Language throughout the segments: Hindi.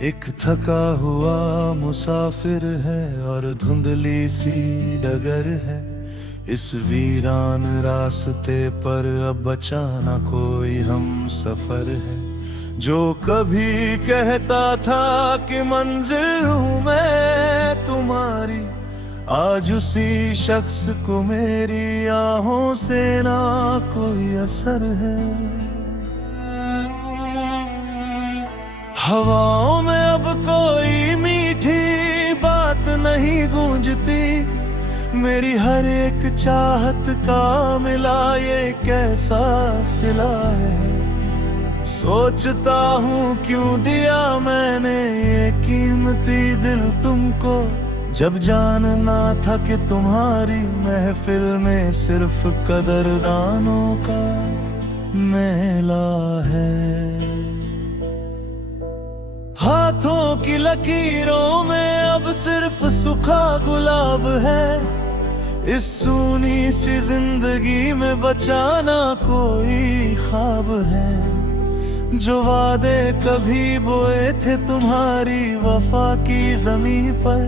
एक थका हुआ मुसाफिर है और धुंधली सी डगर है। इस वीरान रास्ते पर अब बचा न कोई हम सफर है। जो कभी कहता था कि मंजिल हूँ मैं तुम्हारी, आज उसी शख्स को मेरी आहों से ना कोई असर है। हवाओं में अब कोई मीठी बात नहीं गूंजती, मेरी हर एक चाहत का मिला ये कैसा सिला है। सोचता हूँ क्यों दिया मैंने ये कीमती दिल तुमको, जब जानना था कि तुम्हारी महफिल में सिर्फ कदरदानों का मेला है। हाथों की लकीरों में अब सिर्फ सूखा गुलाब है। इस सूनी सी जिंदगी में बचाना कोई ख्वाब है। जो वादे कभी बोए थे तुम्हारी वफा की जमीन पर,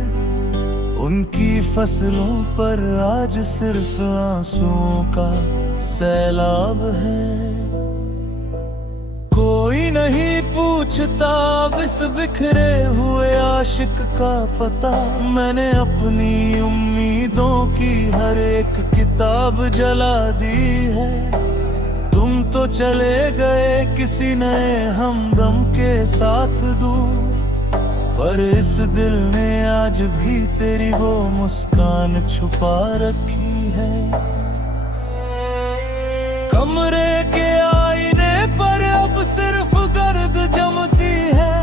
उनकी फसलों पर आज सिर्फ आंसुओं का सैलाब है। कोई नहीं पूछता अब इस बिखरे हुए आशिक का पता, मैंने अपनी उम्मीदों की हर एक किताब जला दी है। तुम तो चले गए किसी नए हमदम के साथ दूर, पर इस दिल ने आज भी तेरी वो मुस्कान छुपा रखी है। कमरे के आईने पर अब सिर्फ गर्द जमती है।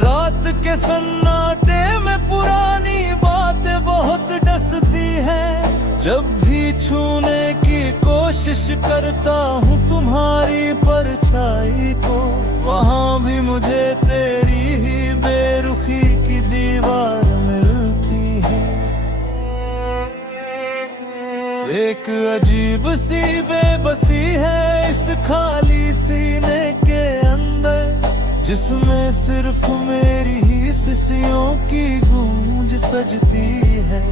रात के सन्नाटे में पुरानी बातें बहुत डसती हैं। जब भी छूने की कोशिश करता हूँ तुम्हारी परछाई को, वहाँ भी मुझे तेरी ही बेरुखी की दीवार मिलती है। एक अजीब सी बेबसी है इस खाली सीने के अंदर, जिसमें सिर्फ मेरी ही सिसियों की गूंज सजती है।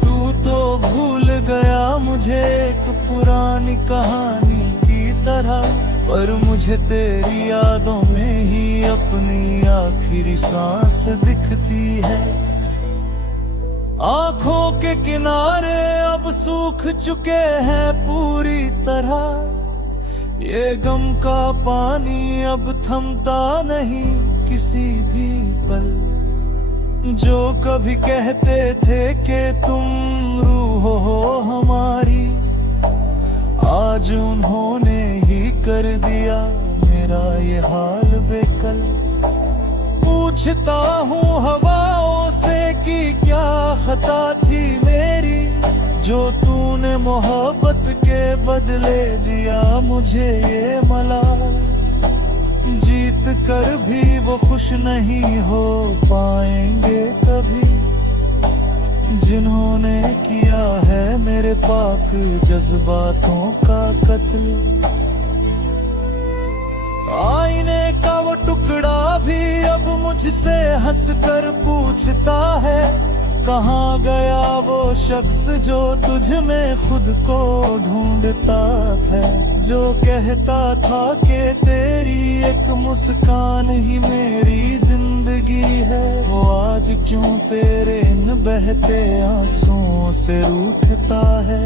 तू तो भूल गया मुझे एक पुरानी कहानी की तरह, पर मुझे तेरी यादों में ही अपनी आखिरी सांस दिखती है। आंखों के किनारे अब सूख चुके हैं पूरी तरह। ये गम का पानी अब थमता नहीं किसी भी पल। जो कभी कहते थे कि तुम रूह हो हमारी, आज उन्होंने ही कर दिया मेरा ये हाल बेकल। पूछता हूँ हवाओं से कि क्या खता थी मेरी, जो तूने मोहब्बत के बदले दिया मुझे ये मलाल। जीत कर भी वो खुश नहीं हो पाएंगे कभी, जिन्होंने किया है मेरे पाक जज्बातों का कत्ल। आईने का वो टुकड़ा भी अब मुझसे हंसकर पूछता है, कहाँ गया वो शख्स जो तुझ में खुद को ढूंढता है। जो कहता था कि तेरी एक मुस्कान ही मेरी जिंदगी है, वो आज क्यों तेरे इन बहते आंसुओं से रूठता है।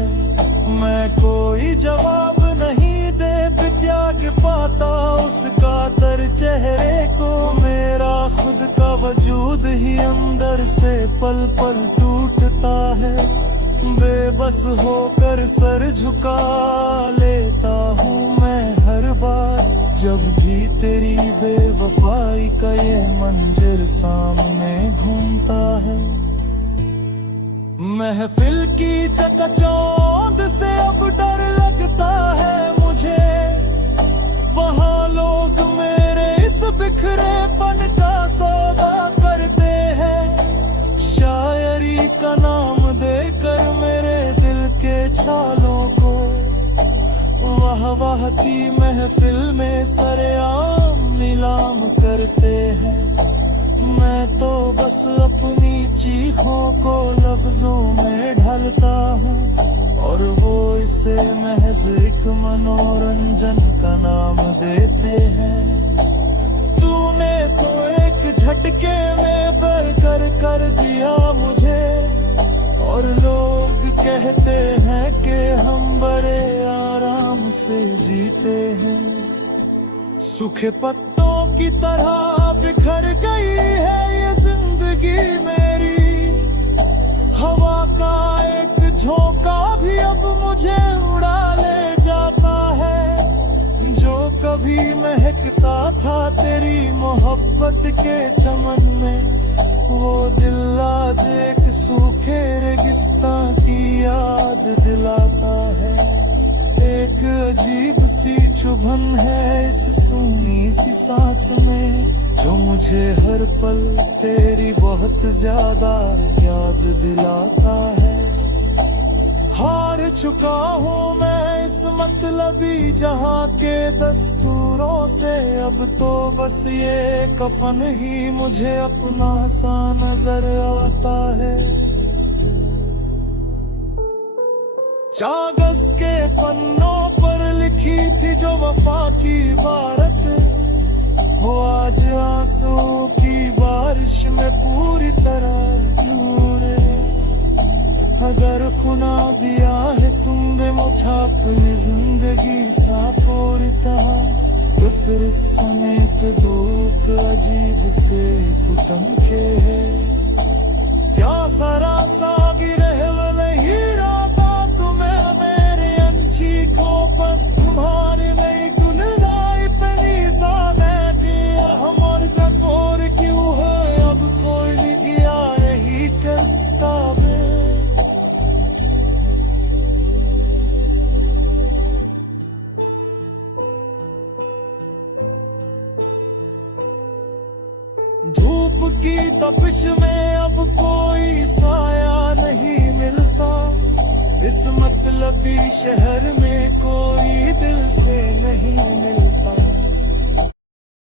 मैं कोई जवाब नहीं दे त्याग पाता उसका तर चेहरे को, मेरा खुद का वजूद ही अंदर से पल पल टूटता है। बेबस होकर सर झुका लेता हूँ मैं हर बार, जब भी तेरी बेवफाई का ये मंजर सामने घूमता है। महफिल की चकाचौंध से अब डर लगता है मुझे, वहाँ लोग मेरे इस बिखरेपन का सौदा करते हैं। शायरी का नाम देकर मेरे दिल के छालों को वाह वाह की महफिल में सरेआम नीलाम करते उसे महज एक मनोरंजन का नाम देते हैं। तूने तो एक झटके में बरकर कर दिया मुझे, और लोग कहते हैं कि हम बड़े आराम से जीते हैं। सूखे पत्तों की तरह बिखर गई है ये जिंदगी मेरी, हवा का एक झोंका भी अब मुझे उड़ा ले जाता है। जो कभी महकता था तेरी मोहब्बत के चमन में, वो दिल आज एक सूखे रेगिस्तान की याद दिलाता है। एक अजीब सी चुभन है इस सूनी सी सांस में, जो मुझे हर पल तेरी बहुत ज्यादा याद दिलाता है। हार चुका हूँ मैं इस मतलबी जहां के दस्तूरों से, अब तो बस ये कफन ही मुझे अपना सा नजर आता है। कागज के पन्नों पर लिखी थी जो वफा की इबारत, वो आज आंसू की बारिश में पूरी तरह ढूंढे। अगर खुना दिया है तुमने मुझे अपनी जिंदगी सा पूरी तरह, तो फिर इस समेत दुख अजीब से कुतम के है। क्या सरा सागी रहवल हीरा तुम्हें मेरे अंचीकों पर, तुम्हारे में गुलराई पनी सादे भी हमर कपोर क्यों है, अब कोई भी गया नहीं करता बे। धूप की तपिश में अब कोई साया नहीं मिलता, इस मतलबी शहर में कोई दिल से नहीं मिलता।